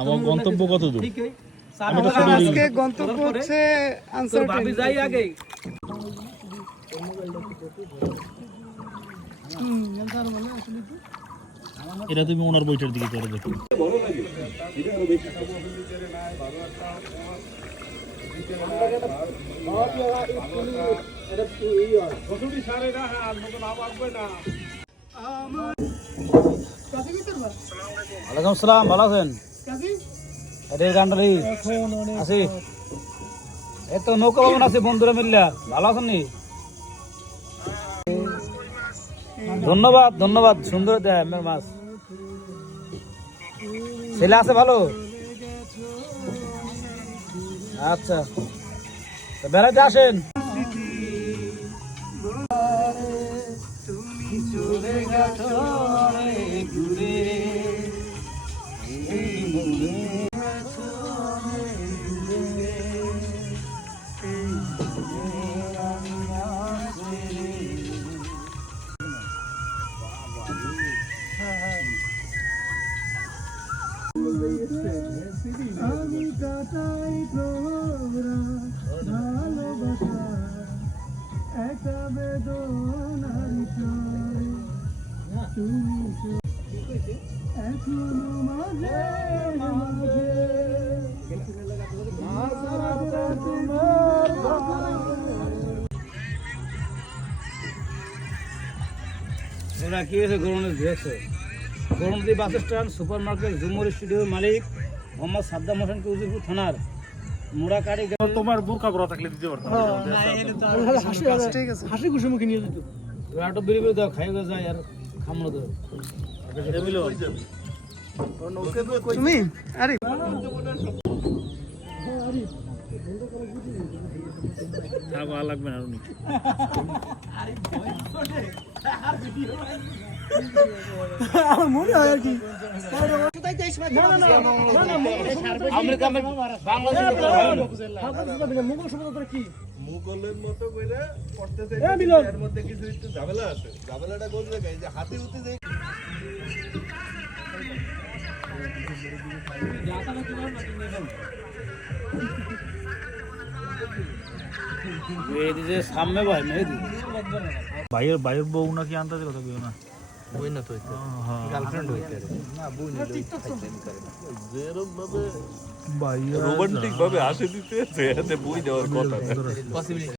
আমার গন্তব্য কত দূর? আজকে গন্তব্য হচ্ছে আনসারটেইন। যাই আগে এটা তুমি ওনার বইটার দিকে করে দেখো। ওয়ালাইকুম আসসালাম, ভালো আছেন? এটার গানটা আছি, এই তো নৌকা ভবন আছে বন্ধুরা মিল্লা, ভালো আছেন নি? ধন্যবাদ ধন্যবাদ, সুন্দর দেয় আমার মাছ। ছেলে আছে ভালো? আচ্ছা, বেড়াতে আসেন। আমি কাটাই ভালোবাসা একটা বেদনার তুমি এখনো মাঝে মাঝে ওরা কি হয়েছে? গরুনের দিয়েছে Gournadi bus stand, super market, ঝুমুর স্টুডিওর মালিক মোহাম্মদ সাদ্দাম হোসেনকে উজিরপুর থানার মোড়াকাড়ি। তোমার বোরকা পরা থাকলে দিতে পারতাম। ঠিক আছে, হাসি খুশি মুখে নিয়ে যেত। একটু বেরিয়ে বেরিয়ে দাও, খাই যায় আর খামলো তো তুমি আরে ভালো লাগবে না। আমার মনে হয় আর কি মুঘলের মতো করে করতেছে, এর মধ্যে কিছু একটু ঝামেলা আছে। ঝামেলাটা কোন জায়গায়? যে হাতে উঠে যে সামনে ভাই মেহেদি ভাইয়ের ভাইয়ের বউ নাকি আনতে কথা কেউ না, বই না তো গার্লফ্রেন্ড হইতে না, বই না যেরকম ভাবে রোমান্টিক ভাবে হাসি দিতে বই দেওয়ার কথা।